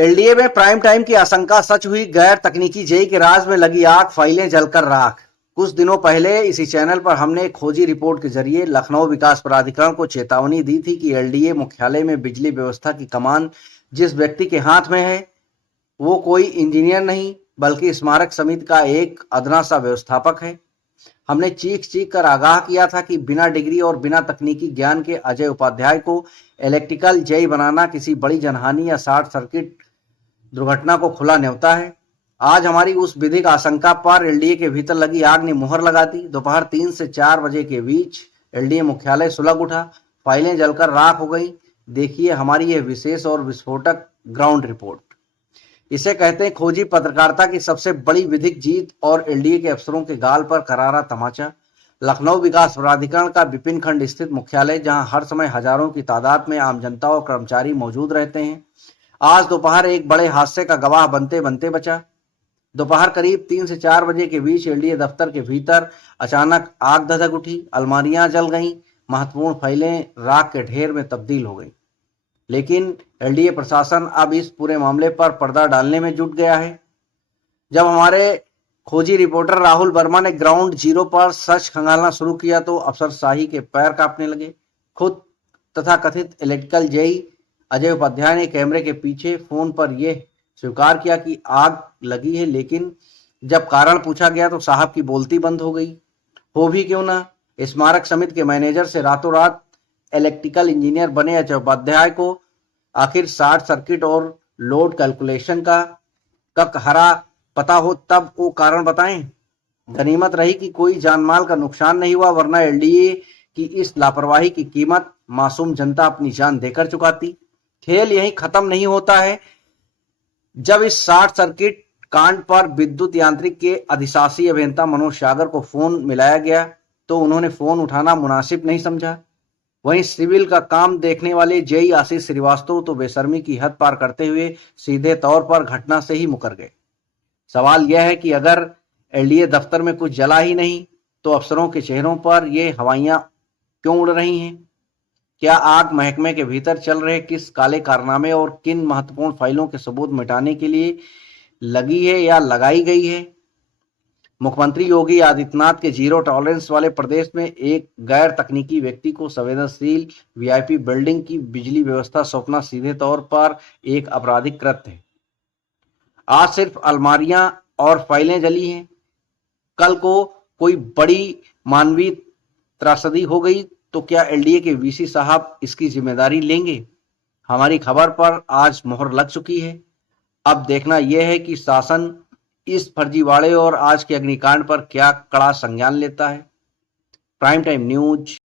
LDA में prime time की आशंका सच हुई। गैर तकनीकी जेई के राज में लगी आग, फाइलें जलकर राख। कुछ दिनों पहले इसी चैनल पर हमने एक खोजी रिपोर्ट के जरिए लखनऊ विकास प्राधिकरण को चेतावनी दी थी कि एलडीए मुख्यालय में बिजली व्यवस्था की कमान जिस व्यक्ति के हाथ में है वो कोई इंजीनियर नहीं बल्कि स्मारक समिति का एक अदना सा व्यवस्थापक है। हमने चीख चीख कर आगाह किया था कि बिना डिग्री और बिना तकनीकी ज्ञान के अजय उपाध्याय को इलेक्ट्रिकल जेई बनाना किसी बड़ी जनहानि या शॉर्ट सर्किट दुर्घटना को खुला न्योता है। आज हमारी उस विधिक आशंका पर एलडीए के भीतर लगी आग ने मुहर लगा दी। दोपहर 3 से 4 बजे के बीच एलडीए मुख्यालय सुलग उठा, फाइलें जलकर राख हो गई। देखिए हमारी यह विशेष और विस्फोटक ग्राउंड रिपोर्ट। इसे कहते हैं खोजी पत्रकारिता की सबसे बड़ी विधिक जीत और एलडीए के अफसरों के गाल पर करारा तमाचा। लखनऊ विकास प्राधिकरण का विपिन खंड स्थित मुख्यालय, जहां हर समय हजारों की तादाद में आम जनता और कर्मचारी मौजूद रहते हैं, आज दोपहर एक बड़े हादसे का गवाह बनते बनते बचा। दोपहर करीब 3 से 4 बजे के बीच एलडीए दफ्तर के भीतर अचानक आग धधक उठी। अलमारियां जल गईं, महत्वपूर्ण फाइलें राख के ढेर में तब्दील हो गई। लेकिन एलडीए प्रशासन अब इस पूरे मामले पर पर्दा डालने में जुट गया है। जब हमारे खोजी रिपोर्टर राहुल वर्मा ने ग्राउंड जीरो पर सच खंगालना शुरू किया तो अफसरशाही के पैर कांपने लगे। खुद तथा कथित इलेक्ट्रिकल जेई अजय उपाध्याय ने कैमरे के पीछे फोन पर यह स्वीकार किया कि आग लगी है, लेकिन जब कारण पूछा गया तो साहब की बोलती बंद हो गई। हो भी क्यों ना, स्मारक समिति के मैनेजर से रातों रात इलेक्ट्रिकल इंजीनियर बने अजय उपाध्याय को आखिर शॉर्ट सर्किट और लोड कैलकुलेशन का ककहरा पता हो तब वो कारण बताएं। गनीमत रही कि कोई जानमाल का नुकसान नहीं हुआ, वरना एलडीए की इस लापरवाही की कीमत मासूम जनता अपनी जान देकर चुकाती। खेल यहीं खत्म नहीं होता है। जब इस शॉर्ट सर्किट कांड पर विद्युत यांत्रिक के अधिशासी अभियंता मनोज सागर को फोन मिलाया गया तो उन्होंने फोन उठाना मुनासिब नहीं समझा। वहीं सिविल का काम देखने वाले जेई आशीष श्रीवास्तव तो बेशर्मी की हद पार करते हुए सीधे तौर पर घटना से ही मुकर गए। सवाल यह है कि अगर एलडीए दफ्तर में कुछ जला ही नहीं तो अफसरों के चेहरों पर ये हवाइयां क्यों उड़ रही हैं? क्या आग महकमे के भीतर चल रहे किस काले कारनामे और किन महत्वपूर्ण फाइलों के सबूत मिटाने के लिए लगी है या लगाई गई है? मुख्यमंत्री योगी आदित्यनाथ के जीरो टॉलरेंस वाले प्रदेश में एक गैर तकनीकी व्यक्ति को संवेदनशील वीआईपी बिल्डिंग की बिजली व्यवस्था सौंपना सीधे तौर पर एक आपराधिक कृत्य है। आज सिर्फ अलमारियां और फाइलें जली हैं, कल को कोई बड़ी मानवीय त्रासदी हो गई तो क्या एलडीए के वीसी साहब इसकी जिम्मेदारी लेंगे? हमारी खबर पर आज मोहर लग चुकी है। अब देखना यह है कि शासन इस फर्जीवाड़े और आज के अग्निकांड पर क्या कड़ा संज्ञान लेता है। Prime time news.